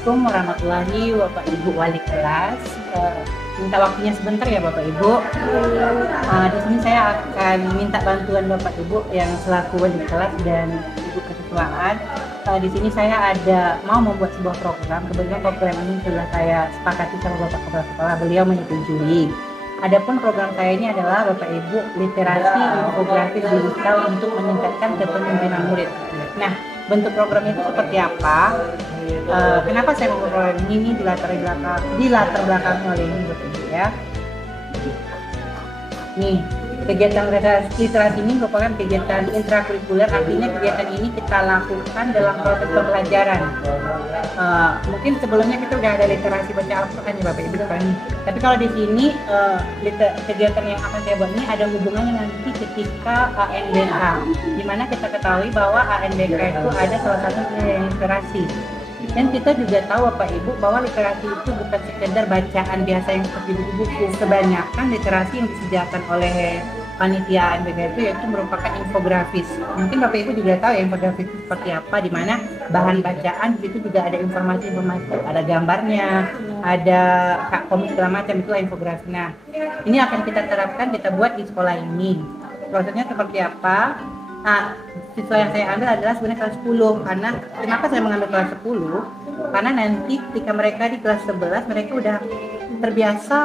Assalamualaikum warahmatullahi wabarakatuh, Ibu Wali kelas. Minta waktunya sebentar ya Bapak Ibu. Di sini saya akan minta bantuan Bapak Ibu yang selaku wali kelas dan Ibu keketuaan. Di sini saya mau membuat sebuah program. Kebetulan program ini sudah saya sepakati sama Bapak Kepala Sekolah, beliau menyetujui. Adapun program saya ini adalah Bapak Ibu literasi infografis digital untuk meningkatkan kepemimpinan murid. Nah, bentuk program itu seperti apa? Kenapa saya membuat program ini di latar belakang oleh ini Bapak Ibu ya. Nih, kegiatan literasi ini merupakan kegiatan intrakurikuler, artinya kegiatan ini kita lakukan dalam proses pembelajaran. Mungkin sebelumnya kita udah ada literasi baca Al-Quran ya Bapak Ibu kan. Tapi kalau di sini kegiatan yang akan saya buat ini ada hubungannya nanti ketika ANBK, di mana kita ketahui bahwa ANBK itu ada salah satu yang literasi. Dan kita juga tahu Bapak Ibu bahwa literasi itu bukan sekedar bacaan biasa yang seperti buku-buku. Kebanyakan literasi yang disediakan oleh panitia ANBK itu yaitu merupakan infografis. Mungkin Bapak Ibu juga tahu ya infografis itu seperti apa, di mana bahan bacaan itu juga ada informasi-informasi, ada gambarnya, ada komik segala macam, itulah infografis. Nah, ini akan kita terapkan, kita buat di sekolah ini. Prosesnya seperti apa? Nah, siswa yang saya ambil adalah sebenarnya kelas 10. Karena kenapa saya mengambil kelas 10? Karena nanti ketika mereka di kelas 11 mereka udah terbiasa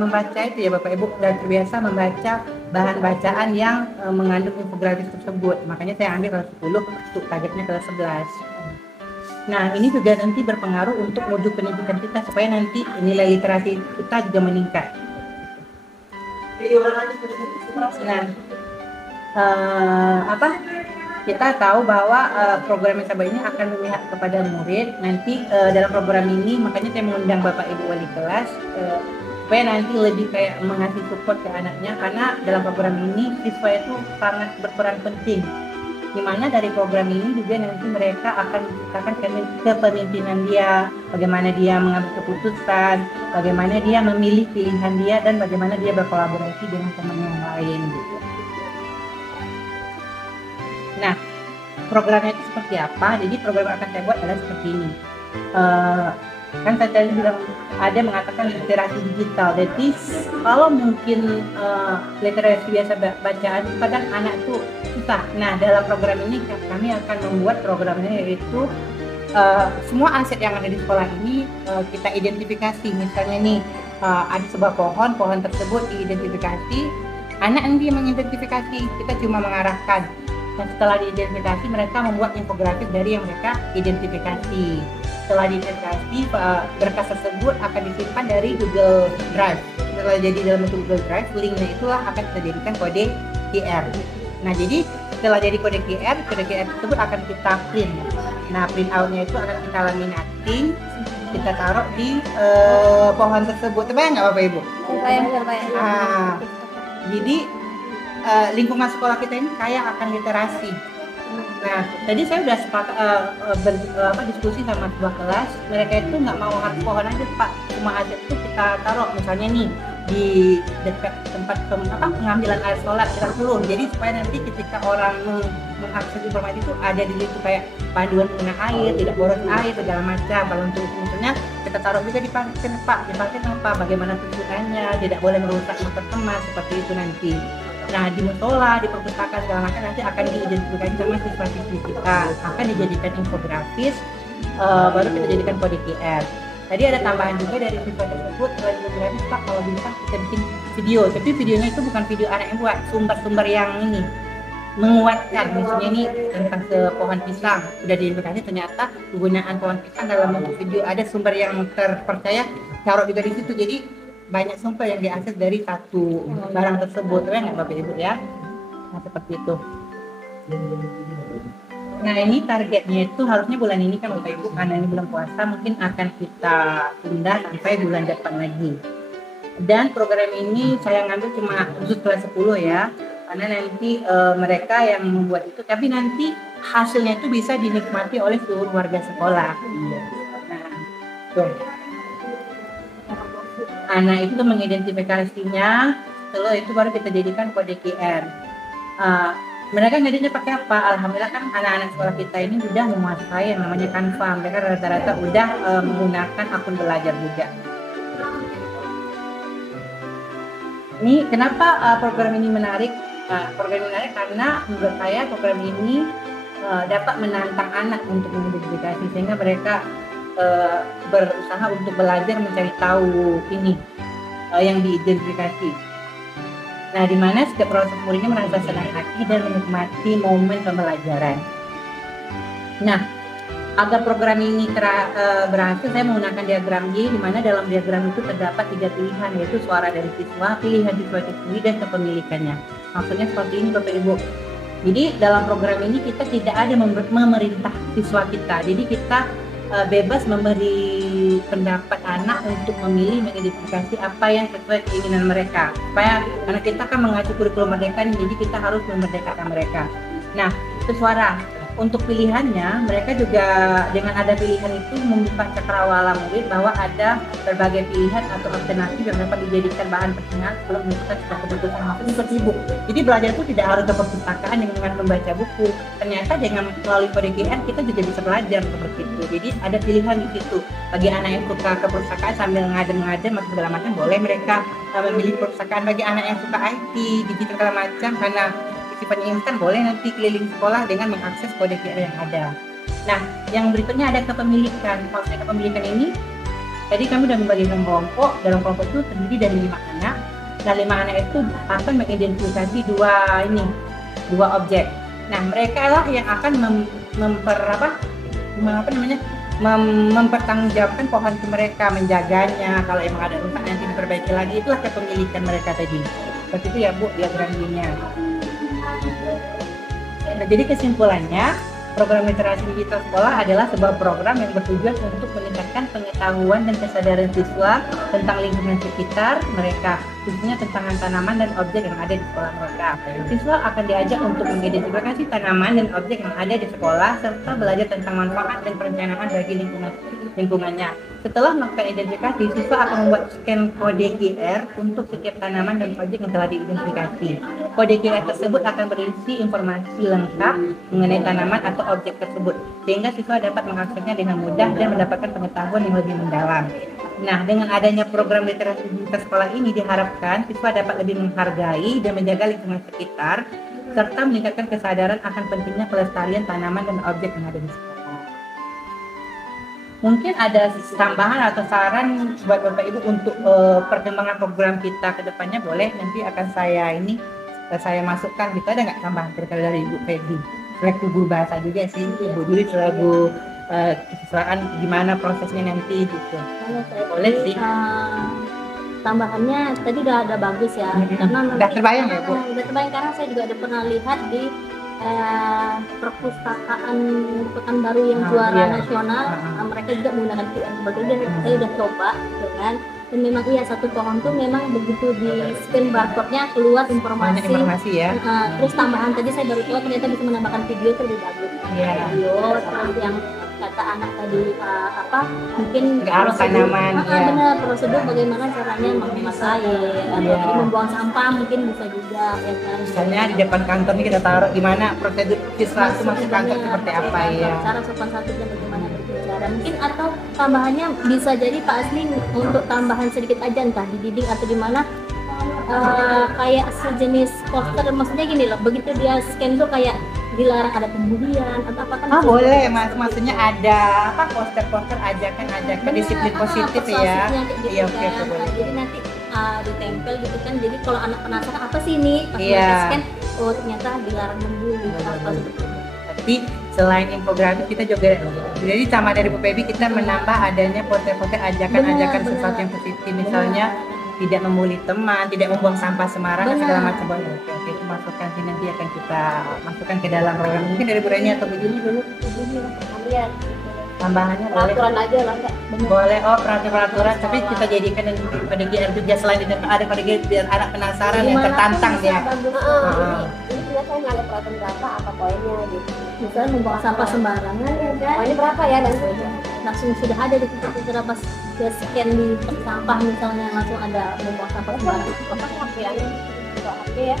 membaca itu ya Bapak Ibu, dan terbiasa membaca bahan bacaan yang mengandung infografis tersebut. Makanya saya ambil kelas 10 untuk targetnya kelas 11. Nah, ini juga nanti berpengaruh untuk mutu pendidikan kita supaya nanti nilai literasi kita juga meningkat. Nah, kita tahu bahwa program yang ini akan memihak kepada murid. Nanti dalam program ini makanya saya mengundang Bapak Ibu wali kelas supaya nanti lebih kayak mengasih support ke anaknya, karena dalam program ini siswa itu sangat berperan penting, dimana dari program ini juga nanti mereka akan menciptakan kepemimpinan dia, bagaimana dia mengambil keputusan, bagaimana dia memilih pilihan dia, dan bagaimana dia berkolaborasi dengan teman yang lain gitu. Nah, programnya itu seperti apa? Jadi program yang akan saya buat adalah seperti ini. Kan saya tadi bilang ada mengatakan literasi digital. Jadi kalau mungkin literasi biasa bacaan kadang anak itu susah. Nah, dalam program ini kami akan membuat programnya yaitu semua aset yang ada di sekolah ini kita identifikasi. Misalnya nih ada sebuah pohon tersebut diidentifikasi. Anak nanti mengidentifikasi, kita cuma mengarahkan. Dan setelah diidentifikasi, mereka membuat infografis dari yang mereka identifikasi. Setelah diidentifikasi, berkas tersebut akan disimpan dari Google Drive. Setelah jadi dalam bentuk Google Drive, linknya itulah akan kita jadikan kode QR. Nah, jadi setelah jadi kode QR tersebut akan kita print. Nah, print outnya itu akan kita laminating, kita taruh di pohon tersebut. Terbayang nggak Bapak Ibu? Terbayang. Jadi lingkungan sekolah kita ini kaya akan literasi. Nah, tadi saya udah diskusi sama sebuah kelas, mereka itu nggak mau harus pohon aja Pak, cuma aja itu kita taruh misalnya nih di dekat tempat pengambilan air sholat kita suruh, jadi supaya nanti ketika orang mengakses informasi itu ada di situ kayak panduan penggunaan air, tidak boros air segala macam. Kalau untuk misalnya kita taruh juga di parkir Pak, bagaimana tujuannya, tidak boleh merusak motor teman seperti itu nanti. Nah, di musola, di perpustakaan segala macam nanti akan diidentifikasi sama siswa-siswi kita, akan dijadikan infografis, baru kita jadikan kode QR. Tadi ada tambahan juga dari siswa tersebut, selain infografis Pak, kalau bisa kita bikin video, tapi videonya itu bukan video anak yang buat, sumber-sumber yang ini menguatkan, misalnya ini tentang pohon pisang, udah diidentifikasi ternyata penggunaan pohon pisang dalam bentuk video, ada sumber yang terpercaya, taruh juga di situ, jadi banyak sumber yang diakses dari satu barang tersebut, ya nggak Bapak Ibu ya? Nah, seperti itu. Nah, ini targetnya itu harusnya bulan ini kan Bapak Ibu, karena ini bulan puasa mungkin akan kita tunda sampai bulan depan lagi. Dan program ini saya ngambil cuma khusus kelas 10 ya, karena nanti mereka yang membuat itu, tapi nanti hasilnya itu bisa dinikmati oleh seluruh warga sekolah. Nah, tuh. Anak itu mengidentifikasinya, setelah itu baru kita jadikan kode QR. Mereka ngedinya pakai apa? Alhamdulillah kan anak-anak sekolah kita ini udah menguasai yang namanya Canva. Mereka rata-rata udah menggunakan akun belajar juga. Ini kenapa program ini menarik? Program ini menarik karena menurut saya program ini dapat menantang anak untuk mengidentifikasi, sehingga mereka berusaha untuk belajar mencari tahu ini yang diidentifikasi. Nah, di mana setiap proses muridnya merasa senang hati dan menikmati momen pembelajaran. Nah, agar program ini berhasil, saya menggunakan diagram Y, di mana dalam diagram itu terdapat 3 pilihan, yaitu suara dari siswa, pilihan siswa itu sendiri, dan kepemilikannya. Maksudnya seperti ini Bapak Ibu. Jadi dalam program ini kita tidak ada memerintah siswa kita. Jadi kita bebas memberi pendapat anak untuk memilih, mengidentifikasi apa yang sesuai keinginan mereka. Supaya karena kita kan mengacu kurikulum merdeka, jadi kita harus memerdekakan mereka. Nah, itu suara. Untuk pilihannya, mereka juga dengan ada pilihan itu membuka cakrawala murid bahwa ada berbagai pilihan atau alternatif yang dapat dijadikan bahan pertimbangan sebelum menentukan sebuah keputusan maksud seperti buku. Jadi belajar itu tidak harus ke perpustakaan dengan membaca buku. Ternyata dengan melalui kode QR kita juga bisa belajar seperti itu. Jadi ada pilihan di situ. Bagi anak yang suka ke perpustakaan sambil ngadem-ngadem atau segala macam, boleh mereka memilih perpustakaan. Bagi anak yang suka IT, digital segala macam, karena sifatnya instan, boleh nanti keliling sekolah dengan mengakses kode QR yang ada. Nah, yang berikutnya ada kepemilikan. Maksudnya kepemilikan ini, tadi kami sudah membagikan kelompok. Dalam kelompok itu terdiri dari 5 anak. Dan 5 anak itu akan mengidentifikasi dua objek. Nah, mereka lah yang akan mempertanggungjawabkan pohon itu mereka, menjaganya. Kalau emang ada rusak nanti diperbaiki lagi. Itulah kepemilikan mereka tadi. Seperti itu ya Bu, diagram-nya. Nah, jadi kesimpulannya, program literasi digital sekolah adalah sebuah program yang bertujuan untuk meningkatkan pengetahuan dan kesadaran siswa tentang lingkungan sekitar mereka, khususnya tentang tanaman dan objek yang ada di sekolah mereka. Siswa akan diajak untuk mengidentifikasi tanaman dan objek yang ada di sekolah serta belajar tentang manfaat dan perencanaan bagi lingkungannya. Setelah melakukan identifikasi, siswa akan membuat scan kode QR untuk setiap tanaman dan objek yang telah diidentifikasi. Kode QR tersebut akan berisi informasi lengkap mengenai tanaman atau objek tersebut, sehingga siswa dapat mengaksesnya dengan mudah dan mendapatkan pengetahuan yang lebih mendalam. Nah, dengan adanya program literasi digital sekolah ini diharapkan siswa dapat lebih menghargai dan menjaga lingkungan sekitar, serta meningkatkan kesadaran akan pentingnya pelestarian tanaman dan objek yang ada di sekolah. Mungkin ada tambahan atau saran buat Bapak Ibu untuk perkembangan program kita ke depannya, boleh nanti akan saya masukkan gitu. Ada nggak tambahan kira-kira dari Ibu Feby? Selaku guru bahasa juga sih, Ibu Duli selaku kesesuaian gimana prosesnya nanti gitu. Boleh sih. Tambahannya tadi udah ada bagus ya, karena udah terbayang ya Bu? Udah terbayang karena saya juga ada pernah lihat di perpustakaan Pekanbaru yang juara nasional, mereka juga menggunakan QR code. Saya udah coba gitu kan, dan memang iya, satu pohon tuh memang begitu di scan barcode-nya keluar informasi ya. Terus tambahan tadi saya baru tahu ternyata bisa menambahkan video itu lebih bagus. Video terus yang kata anak tadi mungkin nggak harus tanaman benar, prosedur bagaimana caranya memakai atau membuang sampah mungkin bisa juga ya kan. Misalnya di depan kantor ini kita taruh gimana prosedur siswa itu masuk kantor seperti apa ya, cara sopan santunnya bagaimana berbicara mungkin, atau tambahannya bisa jadi Pak Asli untuk tambahan sedikit aja, entah di dinding atau di mana, kayak sejenis poster. Maksudnya gini loh, begitu dia scan tuh kayak dilarang ada pembulian atau apa kan? Boleh maksudnya ada poster-poster ajakan disiplin positif ya. Iya, oke. Jadi nanti ditempel gitu kan. Jadi kalau anak penasaran apa sih ini, pas scan, oh ternyata dilarang membuli apa seperti itu. Tapi selain infografis kita juga, jadi sama dari Bu Feby kita menambah adanya poster-poster ajakan sesuatu yang positif, misalnya tidak membuli teman, tidak membuang sampah sembarangan, segala macam. Oke, itu masukkan sini, nanti akan kita masukkan ke dalam program. Mungkin dari Bu Reni atau Bu Juni dulu. Tambahannya peraturan aja lah, enggak? Boleh, peraturan, tapi kita jadikan yang kode QR juga, selain itu ada kode QR biar anak penasaran yang tertantang dia. Ini saya nggak ada peraturan berapa, apa poinnya gitu. Misalnya membuang sampah sembarangan ya kan? Poinnya berapa ya, dan langsung sudah ada di situ pas dia scan di sampah misalnya langsung ada membuang sampah sembarangan. HP ya?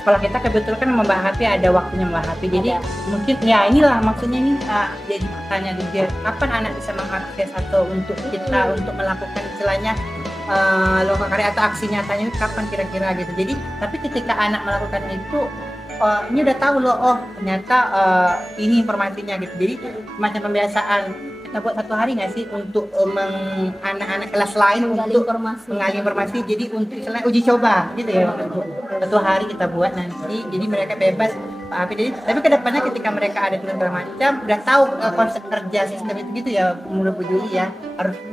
sekolah kita kebetulan kan membahas HP, ada waktunya membahas HP. Jadi mungkin ya inilah maksudnya ini jadi tanya dia kapan anak bisa mengakses atau untuk kita untuk melakukan istilahnya lokal karya atau aksi nyatanya itu kapan kira-kira gitu. Jadi tapi ketika anak melakukan itu ini udah tahu loh, oh ternyata ini informasinya gitu. Jadi semacam pembiasaan kita buat 1 hari nggak sih untuk anak-anak kelas lain untuk mengalih informasi. Jadi untuk istilahnya uji coba gitu ya, 1 hari kita buat nanti. Jadi mereka bebas Pak Jadi tapi kedepannya ketika mereka ada tugas segala macam udah tahu konsep kerja sistem itu gitu ya, menurut Bu Juli ya,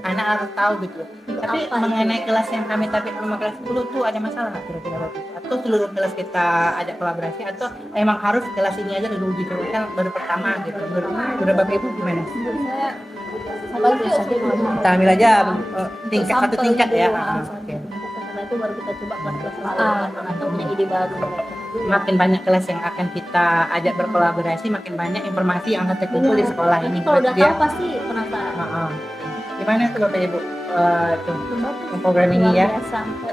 anak harus tahu gitu. Tapi mengenai kelas yang kami target sama kelas 10 tuh ada masalah nggak kira-kira Bapak? Atau seluruh kelas kita ada kolaborasi atau emang harus kelas ini aja dulu uji coba kan baru pertama gitu? Menurut Bapak Ibu gimana? Kita ambil aja tingkat satu tingkat ya. Setelah itu baru kita coba kelas-kelas lain atau punya ide baru. Makin banyak kelas yang akan kita ajak berkolaborasi, makin banyak informasi yang akan terkumpul di sekolah ini. Kalau udah tahu pasti penasaran. Gimana tuh Bapak Ibu program ini ya?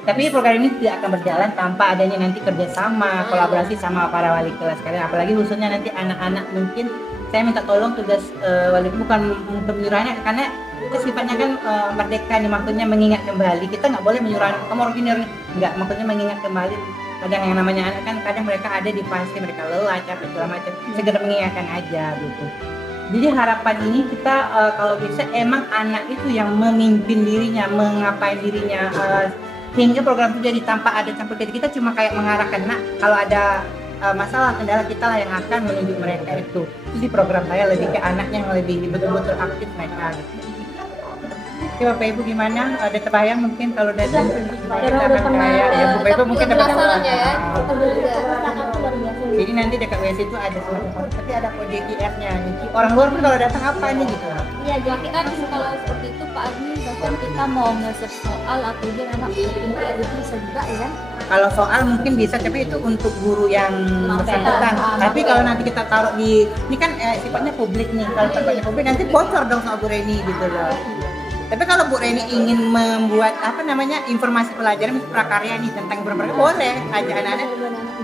Tapi program ini tidak akan berjalan tanpa adanya nanti kerjasama, kolaborasi sama para wali kelas kalian. Apalagi khususnya nanti anak-anak mungkin saya minta tolong tugas wali bukan untuk menyuruhnya karena itu sifatnya kan merdeka nih, maksudnya mengingat kembali. Kita nggak boleh menyuruh kamu harus gini, nggak, maksudnya mengingat kembali. Kadang yang namanya anak kan kadang mereka ada di fase mereka lelah, capek segala macam, segera mengingatkan aja gitu. Jadi harapan ini kita kalau bisa emang anak itu yang memimpin dirinya, mengapain dirinya, sehingga program itu jadi tanpa ada campur kita cuma kayak mengarahkan. Nah kalau ada masalah kendala kita lah yang akan menunjuk mereka itu. Jadi program saya lebih ke anaknya yang lebih betul-betul aktif mereka gitu. Oke Bapak Ibu gimana? Ada terbayang mungkin kalau datang kita akan kayak ya Bapak Ibu mungkin dapat ya. Jadi nanti dekat WC itu ada semacam tapi ada kode QR-nya. Jadi orang luar pun kalau datang apa nih gitu. Iya, jadi kan kalau seperti itu Pak Agni bahkan kita mau nge-search soal atau dia memang QR itu bisa juga ya. Kalau soal mungkin bisa, tapi itu untuk guru yang bersangkutan. Tapi kalau nanti kita taruh di ini kan sifatnya publik nih. Kalau tempatnya publik nanti bocor dong soal Bu Reni gitu loh. Tapi kalau Bu Reni ingin membuat informasi pelajaran prakarya nih tentang berbagai boleh aja anak-anak.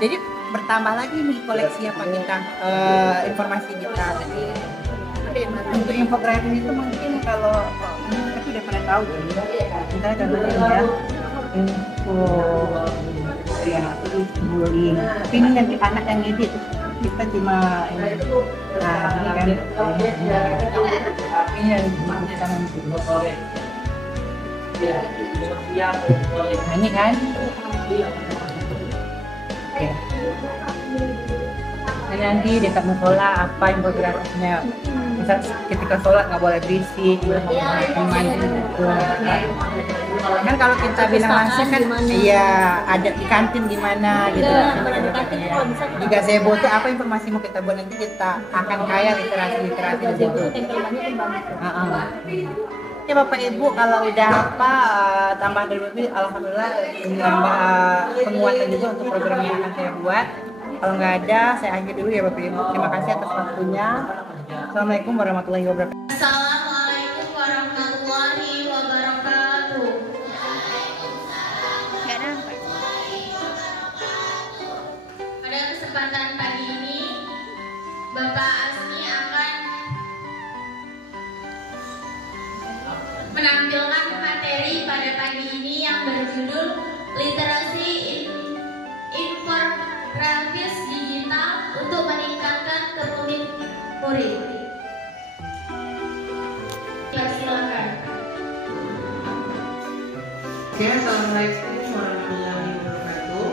Jadi bertambah lagi nih koleksi apa kita informasi kita. Tapi untuk infografis itu mungkin kalau tapi udah pada tahu kita contohnya ya info ya bullying. Tapi ini nanti anak yang edit kita cuma ini kan ini yang kita nanti ini kan nanti dekat musola apa infografisnya, misal ketika sholat nggak boleh berisik gitu. Kan kalau kita bilang langsung kan iya ada di kantin gimana gitu. Di gazebo itu apa informasi mau kita buat, nanti kita akan kaya literasi di situ. Ya Bapak Ibu kalau udah apa tambah dari lebih alhamdulillah menambah penguatan juga untuk program yang akan saya buat. Kalau nggak ada saya akhiri dulu ya Bapak Ibu. Terima kasih atas waktunya. Assalamualaikum warahmatullahi wabarakatuh. Assalamualaikum warahmatullahi wabarakatuh. Pada kesempatan pagi ini Bapak Asmi akan menampilkan materi pada pagi ini yang berjudul Literasi Infografis Digital untuk Meningkatkan Kepemimpinan Murid. Silakan. Oke, assalamualaikum warahmatullahi wabarakatuh.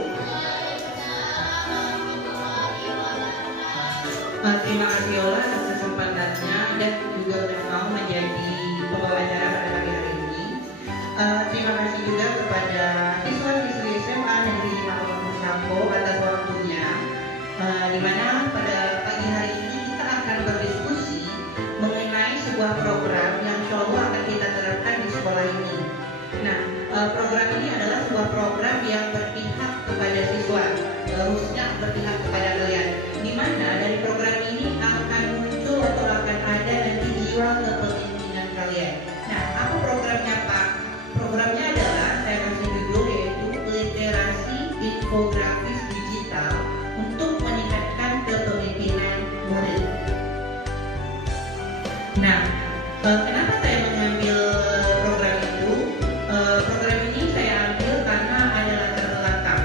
Terima kasih Ola atas kesempatannya dan juga udah mau menjadi pembawa acara pada pagi hari ini. Terima kasih juga kepada siswa-siswi SMA Negeri 5 Sampo atas waktunya. Di mana pada pagi hari ini kita akan berdiskusi mengenai sebuah program yang insya Allah akan kita terapkan di sekolah ini. Nah, program ini adalah sebuah program yang berpihak kepada siswa, khususnya berpihak kepada kalian. Di mana dari program ini akan muncul atau akan ada nanti jiwa kepemimpinan kalian. Nah, apa programnya Pak? Programnya adalah saya kasih judul yaitu Literasi Infografis Digital Nah, kenapa saya mengambil program itu? Program ini saya ambil karena ada latar belakang.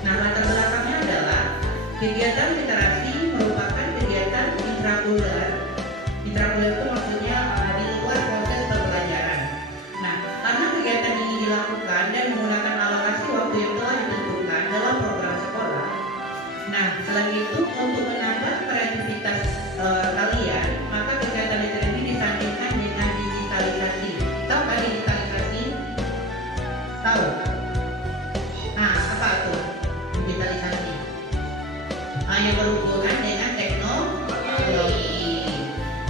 Nah, latar belakangnya adalah kegiatan literasi merupakan kegiatan intrakuler. Intrakuler itu maksudnya di luar proses pembelajaran. Nah, karena kegiatan ini dilakukan dan menggunakan alokasi waktu yang telah ditentukan dalam program sekolah. Nah, selain itu untuk menambah kreativitas kalian, maka kegiatan literasi ini disandingkan dengan digitalisasi. Tahu kan digitalisasi? Tahu? Nah, apa tuh digitalisasi? Yang berhubungan dengan teknologi.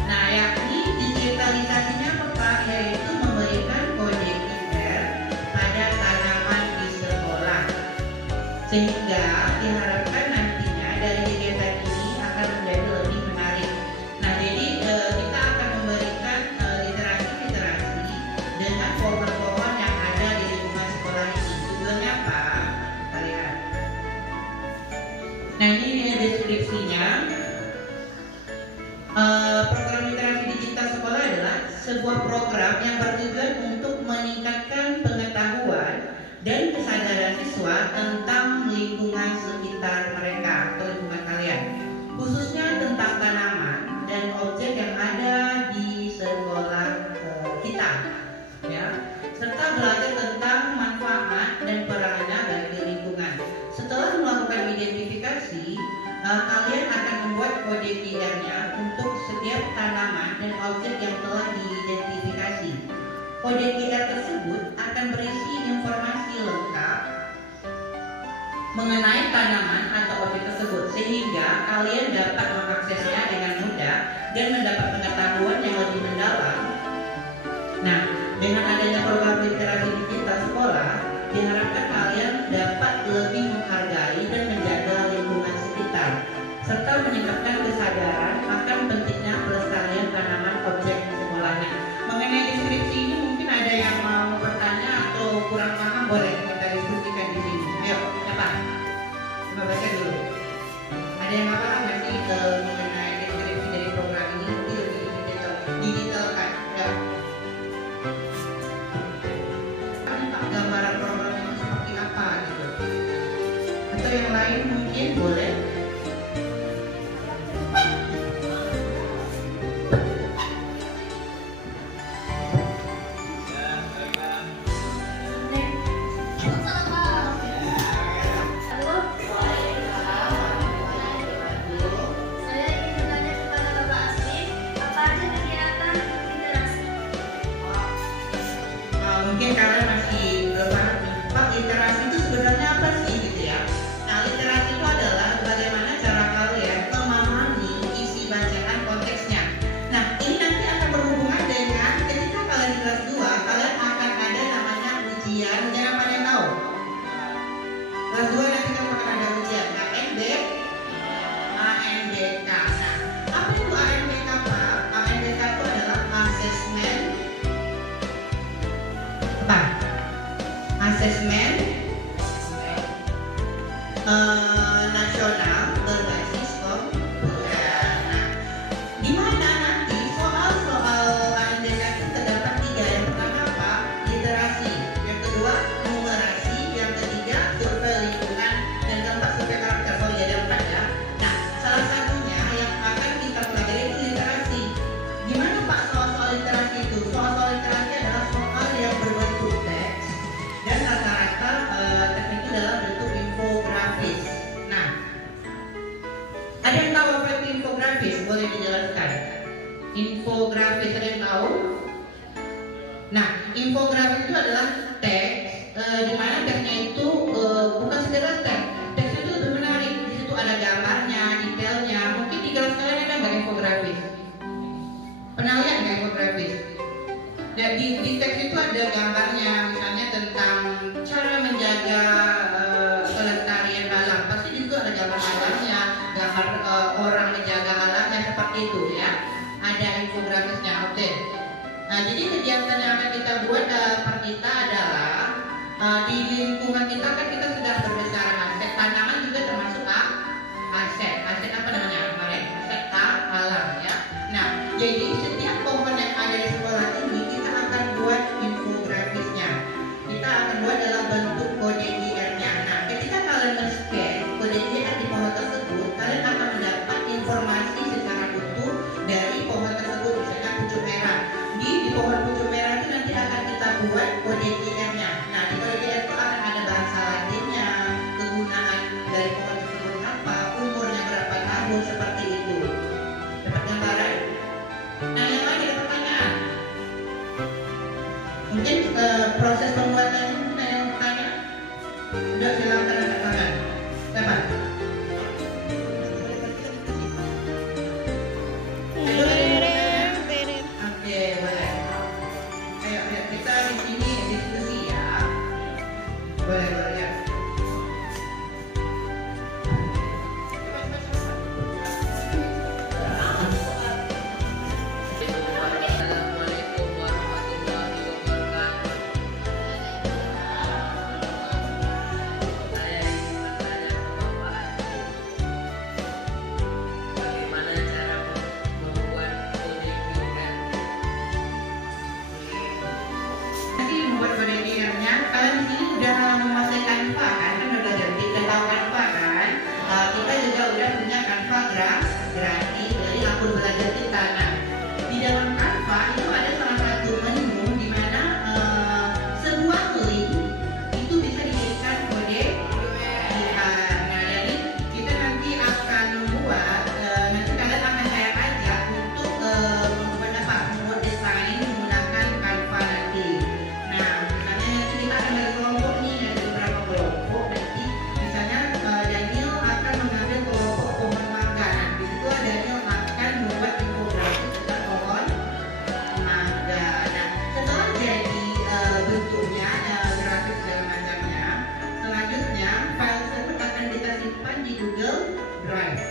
Nah, yakni digitalisasinya apa? Yaitu memberikan kode QR pada tanaman di sekolah, sehingga diharapkan nantinya dari kegiatan ini akan menjadi lebih menarik. Nah, jadi kita akan memberikan literasi dengan pohon-pohon yang ada di lingkungan sekolah ini. Tujuannya apa? Kita lihat. Nah, ini deskripsinya. Program literasi digital sekolah adalah sebuah program yang bertujuan untuk meningkatkan pengetahuan dan kesadaran siswa tentang lingkungan sekitar mereka atau lingkungan kalian, khususnya tentang tanaman dan objek yang ada di sekolah kita, ya, serta belajar tentang manfaat dan perannya bagi lingkungan. Setelah melakukan identifikasi, kalian akan membuat kode QR-nya untuk setiap tanaman dan objek yang telah diidentifikasi. Kode QR tersebut akan berisi informasi lengkap mengenai tanaman atau objek tersebut, sehingga kalian dapat mengaksesnya dengan mudah dan mendapat pengetahuan yang lebih mendalam. Nah, dengan adanya program literasi digital sekolah, diharapkan kalian dapat lebih menghargai dan menjaga lingkungan sekitar, serta meningkatkan kesadaran akan pentingnya pelestarian tanaman objek di sekolahnya. Mengenai deskripsi ini mungkin ada yang mau bertanya atau kurang paham, boleh kita diskusikan di sini. Ayo, siapa? Coba baca dulu. Ada yang nggak paham nggak sih mengenai deskripsi dari program ini? Mungkin lebih digital kan? Ya. Gambaran program itu seperti apa gitu? Atau yang lain mungkin boleh? Mungkin kalian masih belum paham nih, Pak, literasi itu sebenarnya apa sih gitu ya? Nah, literasi itu adalah bagaimana cara kalian memahami isi bacaan konteksnya. Nah, ini nanti akan berhubungan dengan ketika kalian di kelas 2, kalian akan ada namanya ujian. Ujian apa yang tahu? Kelas 2 nanti kamu akan ada ujian ANBK. Nah, apa itu ANBK, Pak? ANBK itu adalah asesmen nasional berbasis komputer. Nah, di mana nanti soal-soal ANBK itu terdapat 3. Yang pertama apa? Literasi. Yang kedua numerasi. Yang ketiga survei lingkungan. Dan keempat survei karakter. Oh iya, ada 4 ya. Nah, salah satunya yang akan kita pelajari itu literasi. Gimana Pak soal-soal literasi itu? Soal-soal literasi adalah soal yang berbentuk teks dan rata-rata teks itu dalam bentuk infografis. Nah, ada yang tahu apa itu infografis? Boleh dijelaskan? Infografis ada yang tahu? Nah, infografis itu adalah teks di mana teksnya itu bukan sekedar teks. Teksnya itu lebih menarik. Di situ ada gambarnya, detailnya. Mungkin di kelas kalian ada nggak infografis? Pernah lihat nggak infografis? Dan di teks itu ada gambarnya, misalnya tentang cara menjaga kelestarian alam. Pasti di situ ada gambar alamnya, gambar orang menjaga alamnya seperti itu ya. Ada infografisnya, oke. Nah, jadi kegiatan yang akan kita buat per kita adalah di lingkungan kita kan kita sudah berbicara aset tanaman juga termasuk aset apa namanya kemarin? Aset alam ya. Nah, jadi setiap buat kode QR-nya. Nah, di kode QR itu akan ada bahasa Latinnya, kegunaan dari pohon tersebut apa, umurnya berapa tahun, seperti itu. Dapat gambaran? Nah, yang lain ada pertanyaan? Mungkin proses pembuatannya mungkin ada yang bertanya? Udah, silakan angkat tangan. Dapat? Oke, boleh. Ayo, kita di sini diskusi ya. Boleh, boleh ya. Assalamualaikum warahmatullahi wabarakatuh. Saya ingin bertanya ke Bapak Adi, bagaimana cara membuat kode QR? Nanti membuat kode QR-nya, kalian di sini udah menguasai Canva kan? Kan udah belajar, kita tahu Canva kan? Kita juga udah punya Canva gratis dari akun belajar kita. Nah, di dalam Canva itu ada salah satu menu di mana sebuah link itu bisa dijadikan kode QR. Nah, jadi kita nanti akan membuat, nanti kalian akan saya ajak untuk membuat desain ini menggunakan Canva nanti. Nah, misalnya nanti kita akan bagi kelompok nih, ada beberapa kelompok nanti. Misalnya Daniel akan mengambil kelompok pohon mangga. Nah, di situ Daniel akan membuat infografis tentang pohon mangga. Nah, setelah jadi bentuknya, grafis dan macamnya, selanjutnya file tersebut akan kita simpan di Google Drive.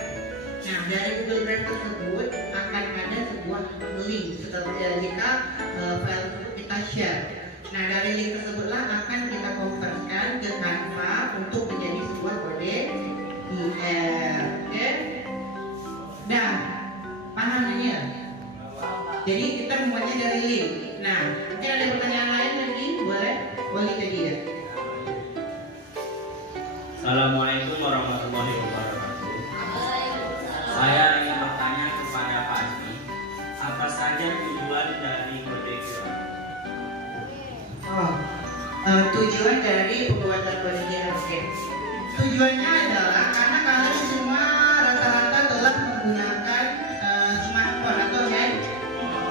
Nah, dari Google Drive tersebut akan ada sebuah link setelah jika file tersebut kita share. Nah, dari link tersebutlah akan kita convertkan ke Canva untuk menjadi sebuah kode QR. Oke? Nah, paham ini ya? Jadi kita membuatnya dari link. Nah, mungkin ada pertanyaan lain lagi? Boleh? Boleh tadi ya? Assalamualaikum warahmatullahi wabarakatuh. Saya ingin bertanya kepada Pak Adi, apa saja tujuan dari kode QR? Tujuan dari pembuatan kode QR. Oke. Tujuannya adalah karena kalian semua rata-rata telah menggunakan smartphone atau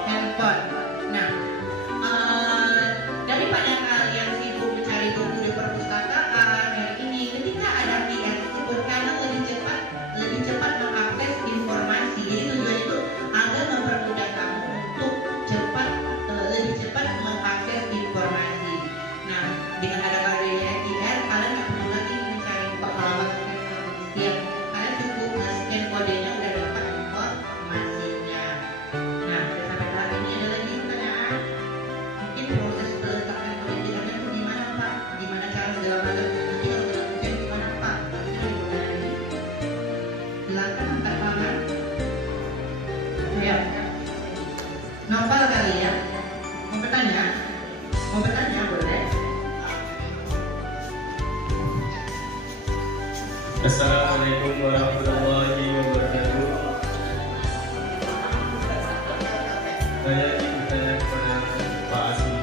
handphone. Nah, daripada kalian sibuk mencari buku di perpustakaan hari ini, ketika ada QR tersebut, kalian lebih cepat mengakses informasi. Jadi tujuan itu agar mempermudah kamu untuk lebih cepat mengakses informasi. Nah, dengan ada kodenya QR, kalian nggak perlu lagi mencari alamat setiap. Kalian cukup scan kodenya udah dapat informasinya. Nah, sampai saat ini ada lagi pertanyaan? Mungkin proses peletakan kode QR-nya itu gimana Pak? Gimana cara segala macam? Mungkin harus dilakukan gimana Pak? Silakan angkat tangan. Ya. Novel kali ya. Mau bertanya? Mau bertanya boleh? Assalamualaikum warahmatullahi wabarakatuh. Saya ingin bertanya kepada Pak Asmi,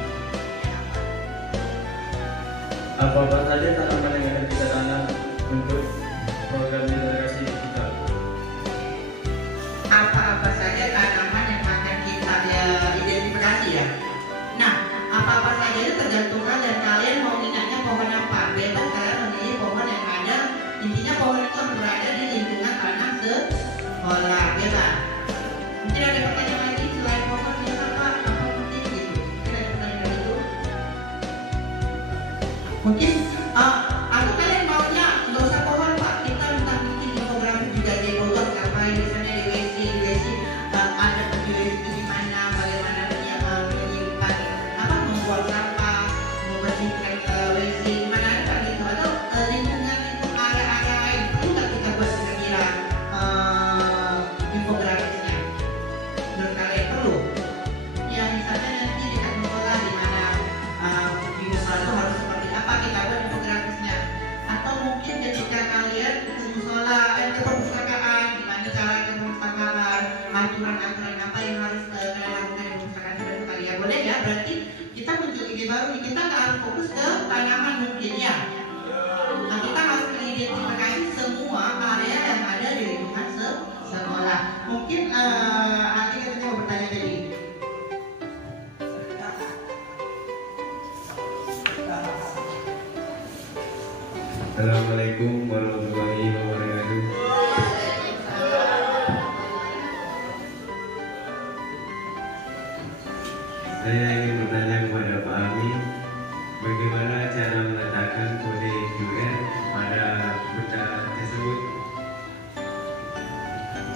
apa saja tanaman yang akan kita tanam untuk program literasi digital? Apa-apa saja tanaman yang akan kita identifikasi ya. Nah, apa-apa saja itu tergantung kalian mau minatnya pohon apa. Bebas kalian memilih pohon yang ada, intinya pohon itu harus berada di lingkungan tanah sekolah. Bebas. Mungkin ada pertanyaan lagi selain pohonnya apa mungkin gitu. Mungkin ada pertanyaan itu. Mungkin atau kalian maunya nggak usah pohon Pak, kita minta bikin infografis juga di Bogor, ngapain di sana di WC ada di WC itu gimana, bagaimana menyimpan membuang sampah, membersihkan WC, mana ada gitu, atau lingkungan itu area-area lain perlu nggak kita buat kira-kira infografisnya? Menurut kalian perlu? Ya misalnya nanti dekat musola di mana di musola itu harus seperti apa, kita buat infografisnya. Atau mungkin ketika kalian ke musola, ke perpustakaan, gimana cara ke perpustakaan, aturan-aturan apa yang harus kalian lakukan di perpustakaan, itu kalian boleh ya. Berarti kita muncul ide baru nih. Kita nggak harus fokus ke tanaman mungkin ya. Nah, kita harus mengidentifikasi semua area yang ada di lingkungan sekolah. Mungkin Adi katanya mau bertanya tadi. Assalamualaikum warahmatullahi wabarakatuh. Saya ingin bertanya kepada Pak Ami, bagaimana cara meletakkan kode QR pada benda tersebut?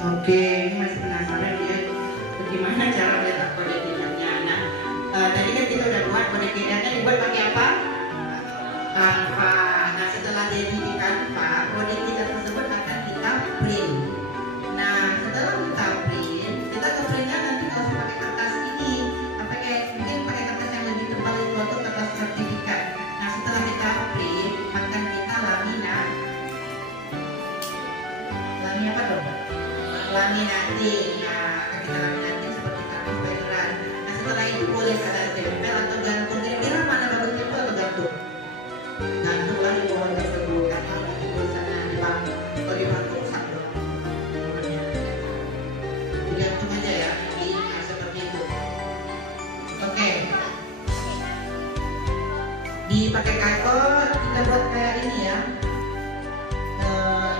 Oke, ini masih penasaran ya bagaimana cara meletak kode QR-nya. Nah, tadi kan kita udah buat kode QR-nya dibuat pakai apa? Canva. Nah, setelah jadi di Canva, kode kita tersebut akan kita print. Nah, setelah kita print, kita ke printnya nanti nggak usah pakai kertas ini, mungkin pakai kertas yang lebih tebal itu atau kertas sertifikat. Nah, setelah kita print, akan kita laminat. Laminat apa dong? Laminating. Nah, akan kita laminating seperti kartu paperan. Nah, setelah itu boleh ada tempel atau gantung. Kira-kira mana bagus tempel atau gantung? Gantung lah di pohon tersebut. Karena di sana di bangku, kalau di bangku rusak dong. Digantung aja ya, seperti itu. Oke. Dipakai kain, kita buat kayak ini ya.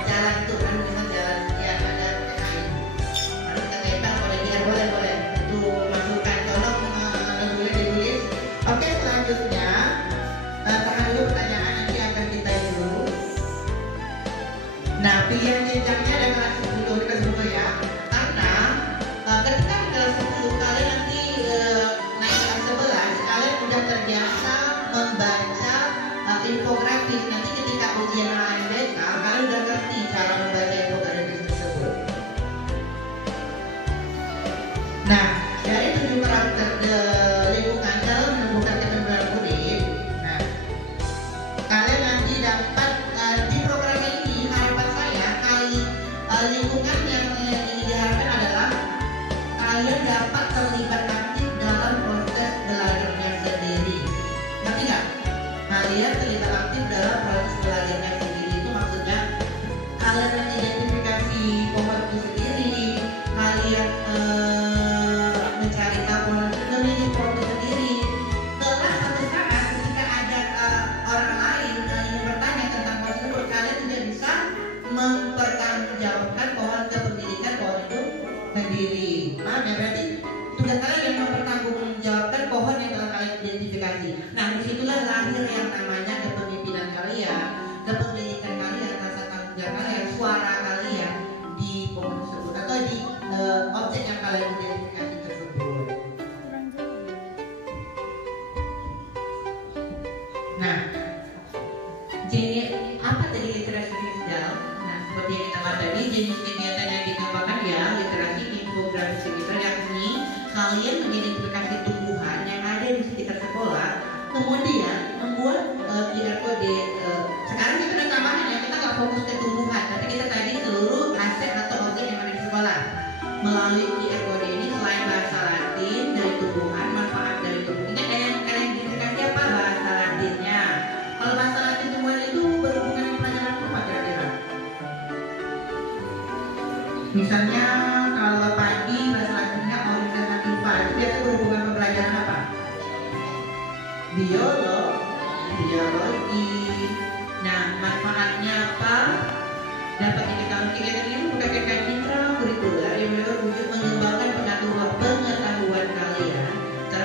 Jalan tuh kan bisa jalan sekian ada pakai kain. Lalu kita tempel boleh dia boleh. Itu masukkan, tolong ditulis. Oke, selanjutnya tahan dulu pertanyaan, nanti akan kita dulu. Nah, pilihan jenjangnya ada kelas 10 ya. Karena ketika kelas 10 kalian nanti naik kelas 11, kalian udah terbiasa membaca infografis. Nanti ketika ujian HMBK, kalian udah ngerti cara membaca infografis tersebut. Nah, dari 7 karakter lingkungan dalam menumbuhkan keterampilan murid, nah, kalian nanti dapat di program ini, harapan saya lingkungan yang ingin diharapkan adalah kalian dapat terlibat aktif dalam proses belajarnya sendiri. Ngerti nggak? Kalian terlibat aktif dalam proses belajarnya sendiri itu maksudnya kalian nanti identifikasi pohon itu sendiri, kalian mencari tahu memilih pohon itu sendiri. Setelah satu saat ketika ada orang lain yang bertanya tentang pohon tersebut, kalian juga bisa mempertanggungjawabkan pohon kepemilikan pohon itu sendiri. Paham ya? Berarti tugas kalian yang mempertanggungjawabkan pohon yang telah kalian identifikasi. Nah, disitulah lahir yang namanya kepemimpinan kalian, kepemilikan kalian, rasa tanggung jawab kalian, suara kalian di pohon tersebut atau di objek yang kalian identifikasi tersebut. Nah, jadi apa tadi literasi digital? Nah, seperti yang kita bahas tadi, jenis kegiatan yang dikembangkan ya literasi infografis digital, yakni kalian mengidentifikasi tumbuhan yang ada di sekitar sekolah, kemudian membuat QR code. Sekarang kita udah tambahan ya, kita nggak fokus ke tumbuhan, tapi kita tadi seluruh aset atau objek yang ada di sekolah. Melalui QR code ini selain bahasa Latin dari tumbuhan, manfaat dari tumbuhan, ini kalian identifikasi apa bahasa Latinnya. Kalau bahasa Latin tumbuhan itu berhubungan dengan pelajaran apa kira-kira? Misalnya kalau pagi bahasa Latinnya orientativa, itu biasa berhubungan dengan pelajaran apa? Biologi. Nah, manfaatnya apa? Dapat diketahui kegiatan ini merupakan mitra kurikuler yang berwujud mengembangkan pengetahuan kalian, cara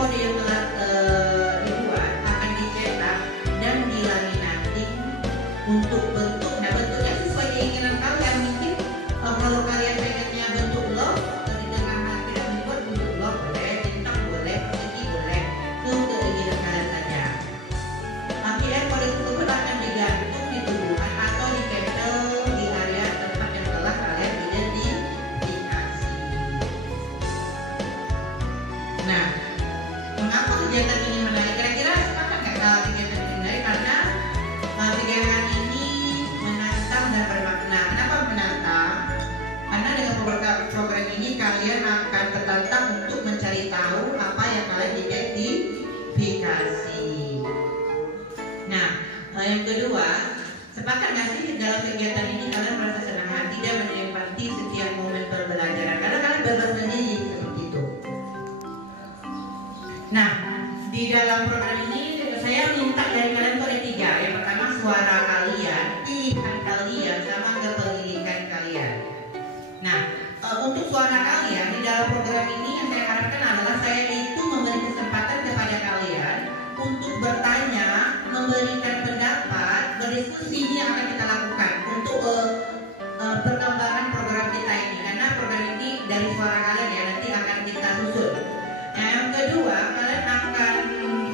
kode yang telah dibuat akan dicetak dan dilaminating untuk bentuk. Nah, bentuknya sesuai keinginan kalian. Mungkin kalau kalian pengennya bentuk love, di tengah tidak membuat bentuk love boleh, centang boleh, persegi boleh, itu keinginan kalian saja. QR kode tersebut akan digantung di tubuhan atau ditempel di area tempat yang telah kalian identifikasi. Nah, mengapa kegiatan ini menarik? Kira-kira sepakat nggak kegiatan ini menarik? Karena kegiatan ini menantang dan bermakna. Kenapa menantang? Karena dengan program ini kalian akan tertantang untuk mencari tahu apa yang kalian identifikasi. Nah, yang kedua, sepakat nggak sih dalam kegiatan ini kalian merasa senang hati dan menikmati setiap momen pembelajaran? Karena kalian bebas sendiri seperti itu. Nah, di dalam program ini saya minta dari kalian tuh ada 3. Yang pertama suara kalian, pilihan kalian, sama kepedulian kalian. Nah, untuk suara kalian di dalam program ini yang saya harapkan adalah saya itu memberi kesempatan kepada kalian untuk bertanya, memberikan pendapat, berdiskusi yang akan kita lakukan untuk perkembangan program kita ini. Karena program ini dari suara kalian ya nanti akan kita susun. Nah, yang kedua, kalian akan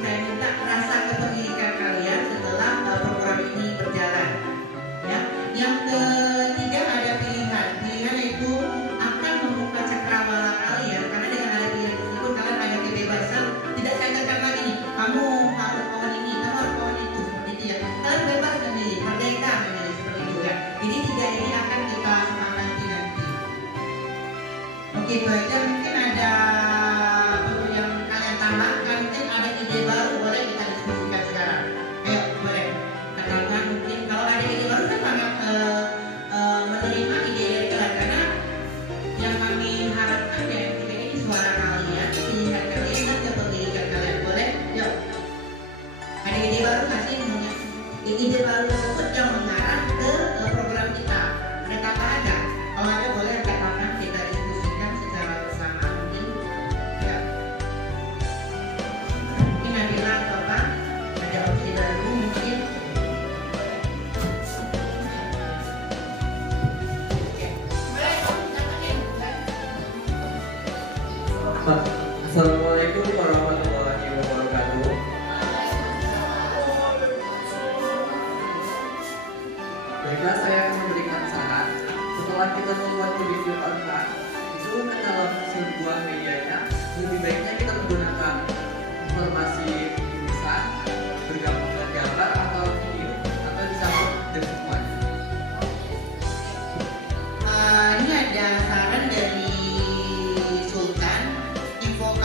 saya minta rasa kepedulian kalian setelah program ini berjalan. Ya, yang ketiga ada pilihan. Pilihan itu akan membuka cakrawala kalian karena dengan ada pilihan tersebut kalian ada kebebasan. Tidak saya tekan lagi nih, kamu harus pohon ini, kamu harus pohon itu, seperti itu ya. Kalian bebas memilih, merdeka memilih seperti itu ya. Jadi 3 ini akan kita sepakati nanti. Oke, itu aja. Mungkin ada yang kalian tambahkan, mungkin ada ide baru boleh kita diskusikan sekarang. Ayo boleh katakan, mungkin kalau ada ide baru saya sangat menerima ide dari kalian karena yang kami harapkan ya ini suara kalian, pilihan kalian dan kepedulian kalian. Boleh? Yuk. Ada ide baru nggak sih? Ide baru tersebut yang mengarah ke program kita. Ada tambahan nggak? Kalau ada boleh angkat tangan, kita diskusikan secara bersama. Mungkin ya. Mungkin Nabila atau apa? Ada opsi baru mungkin. Oke. Boleh kamu katakan. Assalamualaikum warahmatullahi wabarakatuh. Baiklah, saya akan memberikan saran. Setelah kita membuat video online, itu ke dalam sebuah medianya, lebih baiknya kita menggunakan informasi tulisan, bergabungkan gambar atau video, atau disambung dengan semuanya. Ini ada saran dari Sultan.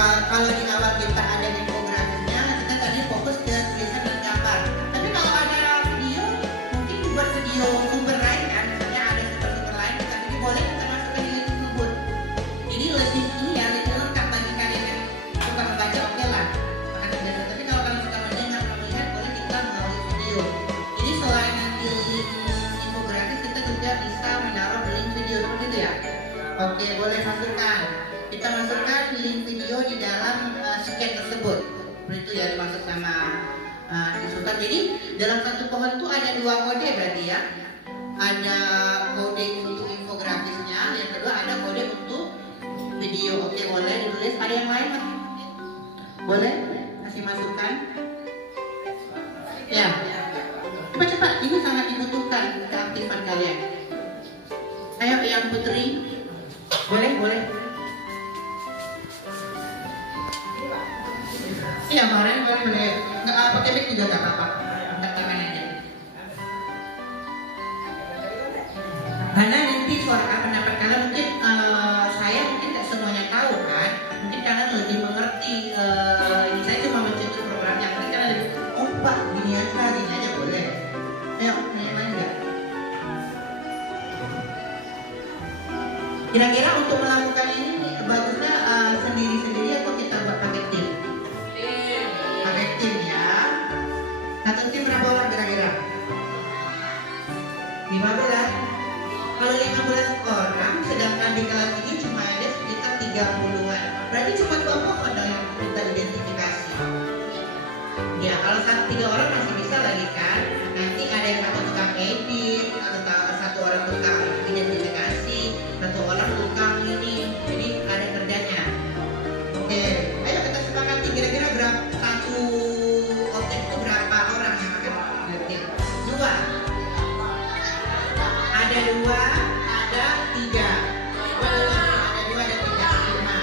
Kalau di awal kita ada infografisnya, kita tadi fokus ke tulisan dan gambar. Tapi kalau ada video, mungkin dibuat video sumber lain kan, misalnya ada sumber lain, tapi boleh kita masukkan di link tersebut. Jadi lebih ini ya, lebih lengkap bagi kalian yang suka membaca, oke lah. Akan biasa. Tapi kalau kalian suka mendengar, melihat, boleh kita melalui video. Jadi selain nanti link infografis, kita juga bisa menaruh link video seperti itu ya. Oke, boleh masukkan. Kita masukkan link video di dalam scan tersebut. Seperti itu ya dimaksud sama si Sultan. Jadi dalam satu pohon itu ada 2 kode berarti ya. Ada kode untuk infografisnya, yang kedua ada kode untuk video. Oke, boleh ditulis. Ada yang lain? Boleh? Kasih masukan. Ya. Cepat-cepat, ini sangat dibutuhkan keaktifan kalian. Ayo yang Putri. Boleh, boleh. Iya, kemarin boleh. Nggak pakai mic juga nggak apa-apa. Angkat tangan aja. Karena nanti suara pendapat kalian mungkin saya mungkin nggak semuanya tahu kan. Mungkin kalian lebih mengerti. Ini saya cuma mencetus programnya. Mungkin kalian lebih, oh Pak, gini aja boleh. Ayo, yang lain nggak? Kira-kira untuk melakukan ini bagusnya sendiri-sendiri atau kita buat pakai tim? Pakai tim ya. Satu tim berapa orang kira-kira? 15. Kalau 15 orang, sedangkan di kelas ini cuma ada sekitar 30-an. Berarti cuma 2 pohon yang kita identifikasi. Ya kalau tiga orang masih bisa lagi kan. Nanti ada yang satu tukang edit, satu orang tukang identifikasi, satu orang tukang ini. Jadi ada kerjanya. Oke, ayo kita sepakati kira-kira berapa satu objek itu berapa orang yang akan ngetik? Dua. Ada dua, ada tiga. Ada dua, ada tiga, lima.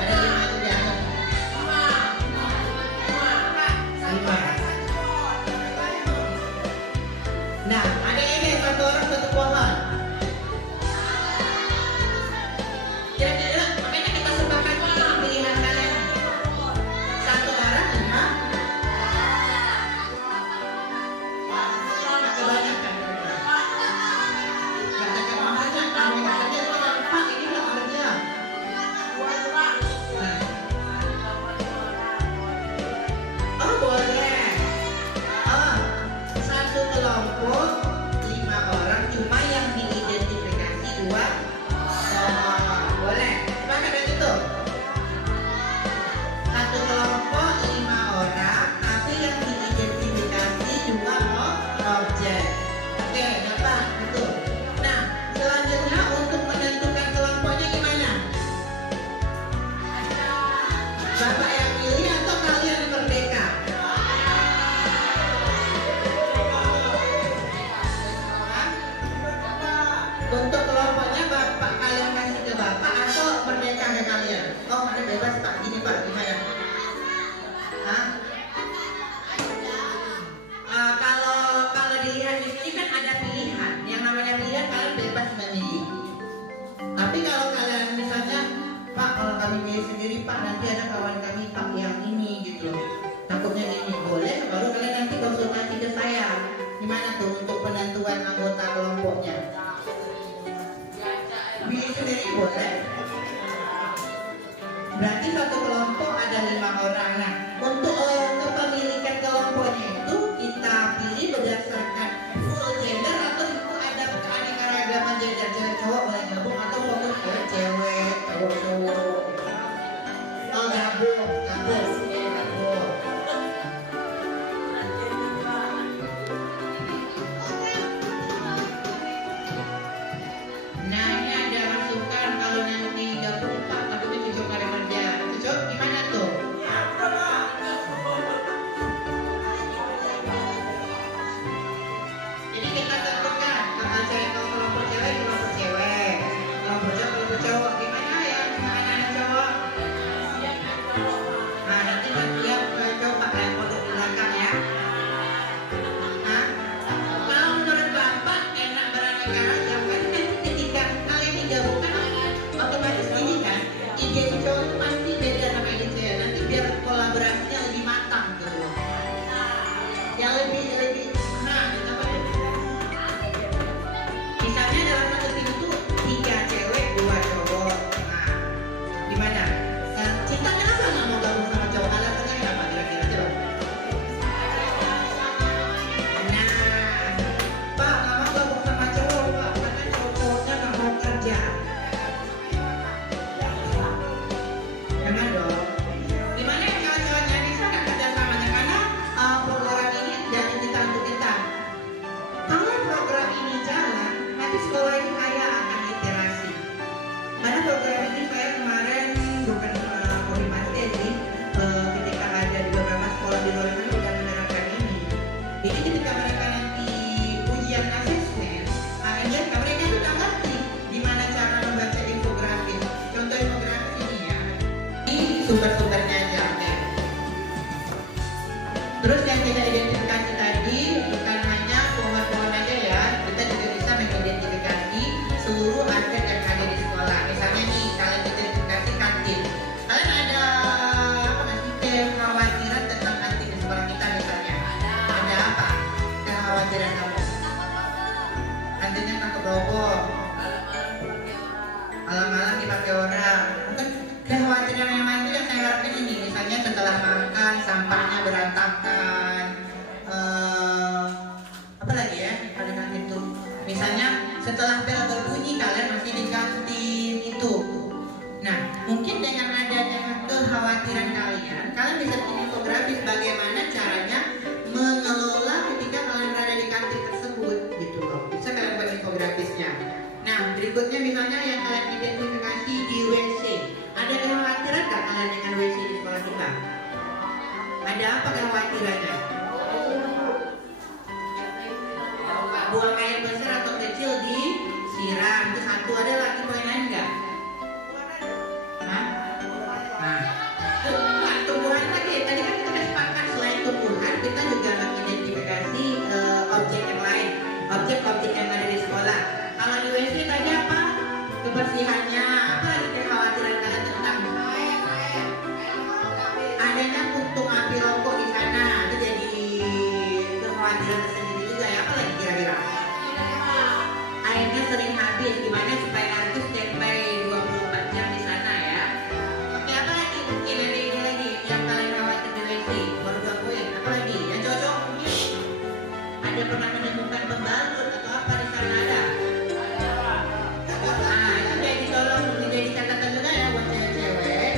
Ada lima itu dia. Lima. Nah, ada ini satu orang satu pohon. Kira-kira makanya kita sepakati pilihan kalian. Satu orang lima. Kebanyakan. Katakan makanya kamu saja Pak ini nggak kerja. Oh boleh. Oh satu kelompok 5 orang cuma yang diidentifikasi 2 boleh. Sepakat itu? Satu kelompok 5 orang tapi yang diidentifikasi 2 objek. Oke, dapat betul. Nah, selanjutnya untuk menentukan kelompoknya gimana? Bapak yang pilih atau kalian yang merdeka? Untuk kelompoknya bapak kalian kasih ke bapak atau merdeka ke kalian? Oh, ada bebas Pak. Gini Pak, gimana? Hah? Kalau dilihat di sini kan ada pilihan. Yang namanya pilihan kalian bebas memilih. Tapi kalau kalian misalnya Pak, kalau kami milih sendiri Pak, nanti ada kawan kami Pak yang ini gitu. Takutnya ini boleh, baru kalian nanti konsultasi ke saya. Gimana tuh untuk penentuan anggota kelompoknya? Pilih sendiri boleh. Berarti satu kelompok ada 5 orang. Nah, untuk kepemilikan kelompoknya itu kita pilih berdasarkan full gender atau itu ada keanekaragaman gender, cewek cowok boleh gabung atau fokus ke cewek cowok. Oh gabung. Nah ini ada masukan kalau nanti gabung Pak, tapi itu cocok ada kerja. Cocok gimana tuh? Jadi kita tentukan kelompok cewek, kelompok cowok. Gimana ya anak-anak cowok? Nah nanti dia coba foto di belakang ya. Nah, kalau menurut Bapak enak beraneka ragam kan ketika kalian digabungkan otomatis ini kan ide cowok itu pasti beda sama ide cewek. Nanti biar kolaborasinya lebih matang gitu. Yang lebih nah kita pada misalnya dalam satu tim itu 3 cewek 2 cowok. Nah gimana? Cinta kenapa nggak mau gabung sama cowok? Alasannya kenapa kira-kira coba? Nah Pak nggak mau gabung sama cowok Pak karena cowok-cowoknya nggak mau kerja. Jangan dong. Gimana ya cowok-cowoknya bisa nggak kerja samanya karena program ini dari kita untuk kita. Kalau program ini jalan, nanti sekolah ini kaya akan literasi. Karena program ini saya kemarin bukan koordinasi sih, ketika ada di beberapa sekolah di luar negeri sudah menerapkan ini. Jadi ketika mereka nanti ujian asesmen, mereka itu tak ngerti gimana cara membaca infografis. Contoh infografis ini ya, ini sumber-sumbernya aja. Oke. Terus yang kita identifikasi tadi bukan hanya pohon-pohon aja ya, kita juga bisa mengidentifikasi seluruh aspek yang ada di sekolah. Misalnya nih, kalian identifikasi kantin. Kalian ada apa nggak sih kekhawatiran tentang kantin di sekolah kita misalnya? Ada apa? Kekhawatiran kamu? Kantinnya takut roboh. Malam-malam dipakai orang. Mungkin kekhawatiran yang lain itu yang saya harapkan ini. Misalnya setelah makan sampahnya berantakan. buang air besar atau kecil disiram. Itu satu. Ada lagi poin lain nggak? Hah? Nah, tumbuhan tadi kan kita sudah sepakat selain tumbuhan kita juga mengidentifikasi objek yang lain, objek-objek yang ada di sekolah. Kalau di WC tadi apa? Kebersihannya. Apa lagi kekhawatiran kalian tentang adanya puntung api rokok di sana? Itu jadi kekhawatiran tersendiri juga ya. Apa lagi kira-kira? Airnya sering habis. Gimana supaya air itu standby 24 jam di sana ya? Oke, apa lagi? Mungkin ada ini lagi yang kalian khawatir di WC. Baru 2 poin. Apa lagi? Yang cocok mungkin? Ada pernah menemukan pembalut atau apa di sana ada? Nah, itu jadi tolong menjadi catatan juga ya buat cewek-cewek.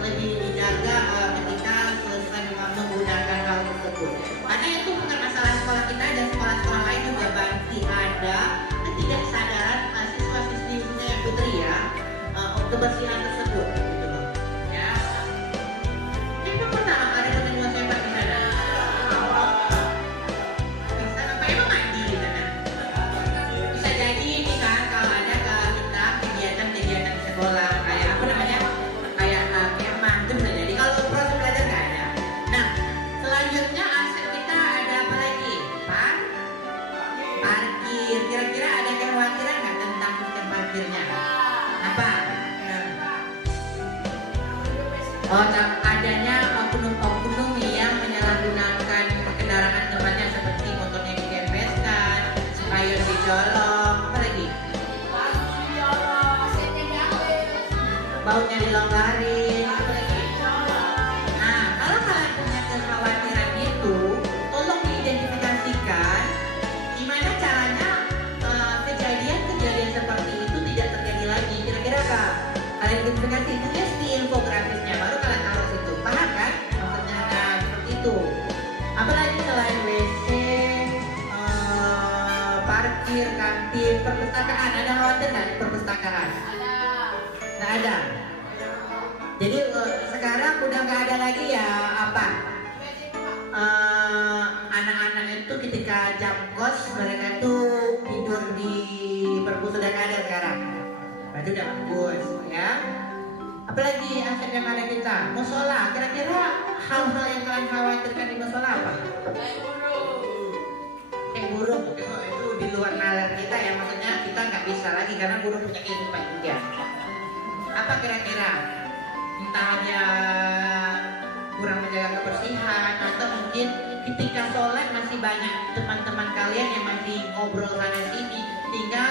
Lebih dijaga ketika selesai menggunakan hal tersebut. Karena itu bukan masalah sekolah kita dan sekolah-sekolah lain juga pasti ada ketidaksadaran siswa-siswi khususnya yang putri ya kebersihan tersebut gitu loh. Ya. Itu pernah ada ketemuan sepak di sana. Bisa apa emang mandi di sana? Bisa jadi ini kan kalau ada ke kita kegiatan-kegiatan di sekolah kayak apa namanya kayak kemah itu bisa jadi. Kalau proses belajar nggak ada. Nah selanjutnya aset kita ada apa lagi? Parkir. Kira-kira ada kekhawatiran nggak tentang sistem parkirnya? Apa? Oh, adanya oknum-oknum yang menyalahgunakan kendaraan temannya seperti motornya dikempeskan, spion dicolong, apa lagi? Bautnya dilonggarin, apa lagi? Nah, kalau kalian punya kekhawatiran itu, tolong diidentifikasikan gimana caranya kejadian-kejadian seperti itu tidak terjadi lagi. Kira-kira Kak, kalian identifikasi tulis di infografisnya, baru kalian taruh situ. Paham kan? Maksudnya nah, seperti itu. Apalagi selain WC, parkir, kantin, perpustakaan, ada khawatir nggak di perpustakaan? Nggak ada. Jadi sekarang udah nggak ada lagi ya apa? Anak-anak itu ketika jam kos mereka tuh tidur di perpus sudah nggak ada sekarang. Berarti udah bagus ya. Apalagi aset yang ada kita musola. Kira-kira hal-hal yang kalian khawatirkan di musola apa? Burung itu di luar nalar kita ya, maksudnya kita nggak bisa lagi karena burung punya kehidupan juga. Apa kira-kira? Entah dia kurang menjaga kebersihan atau mungkin ketika sholat masih banyak teman-teman kalian yang masih ngobrol sana sini, tinggal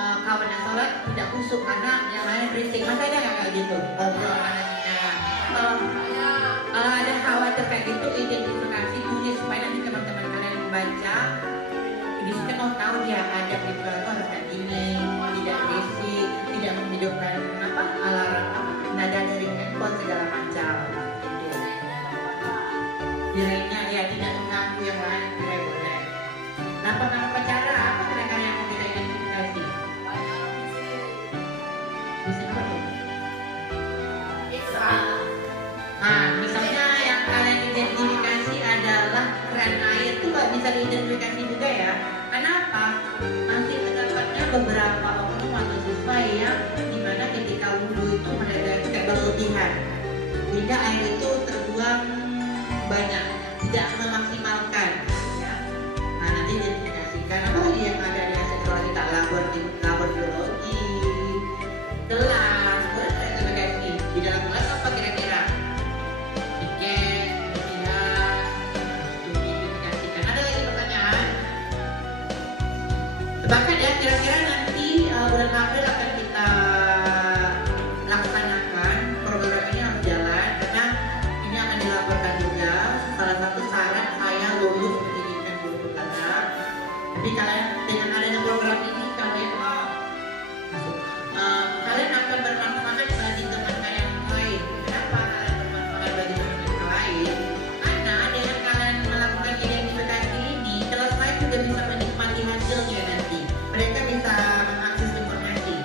kawannya sholat tidak khusyuk karena yang lain berisik. Masa ada nggak kayak gitu ngobrol sana sini? Kalau ada khawatir kayak gitu, identifikasi tulis supaya nanti teman-teman kalian membaca di sini oh tahu dia ada di belakang harus kayak gini, tidak berisik, tidak menghidupkan apa alarm nada dari handphone segala macam. Dirinya ya tidak mengganggu yang lain boleh. Nama cara apa kira-kira yang mau kita identifikasi? Bisa apa tuh? Nah, misalnya yang kalian identifikasi adalah keran air tuh nggak bisa diidentifikasi juga ya. Kenapa? Masih terdapatnya beberapa oknum atau siswa yang dimana ketika wudhu itu mereka tidak berlebihan, sehingga air itu terbuang banyak, tidak memaksimalkan. Ya. Nah nanti identifikasikan apa lagi yang ada di aset sekolah kita, labor biologi, kelas, boleh identifikasi di dalam kelas apa kira-kira? Tiket, pilihan, identifikasikan. Ada lagi pertanyaan? Bahkan ya kira-kira nanti bulan April akan kita laksanakan program ini harus jalan karena ini akan dilaporkan juga. Salah satu syarat saya lulus pendidikan guru karena jadi kalian dengan adanya program ini kalian akan bermanfaat bagi teman kalian yang lain. Kenapa kalian bermanfaat bagi teman kalian lain? Karena dengan kalian melakukan identifikasi ini, kelas lain juga bisa menikmati hasilnya nanti. Mereka bisa mengakses informasi,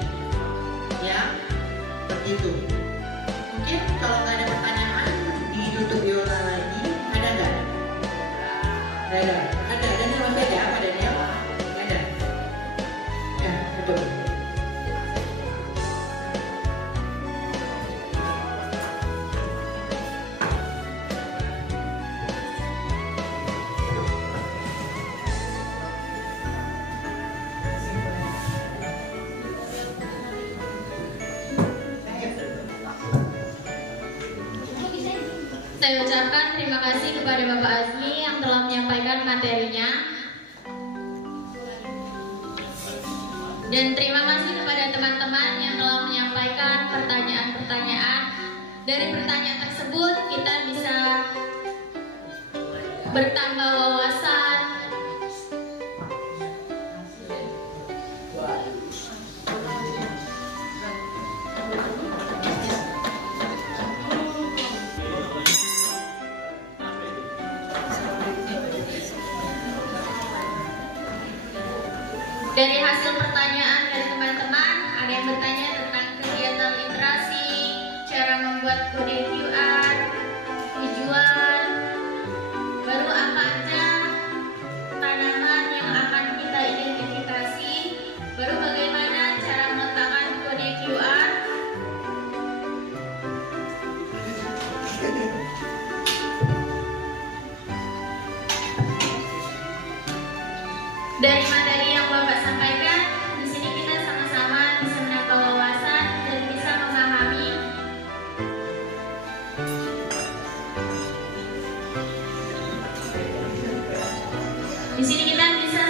ya, seperti itu. Mungkin kalau nggak ada pertanyaan, ditutup biola lagi. Ada nggak? Ada. Ada. Daniel masih ada apa Daniel? Ada. betul. Saya ucapkan terima kasih kepada Bapak Azmi yang telah menyampaikan materinya. Dan terima kasih kepada teman-teman yang telah menyampaikan pertanyaan-pertanyaan. Dari pertanyaan tersebut kita bisa bertambah wawasan. Dari hasil pertanyaan dari teman-teman, ada yang bertanya tentang kegiatan literasi, cara membuat kode QR, tujuan, baru apa aja tanaman yang akan kita identifikasi, baru bagaimana cara meletakkan kode QR, dari materi yang Bapak sampaikan, di sini kita sama-sama bisa menambah wawasan dan bisa memahami di sini kita bisa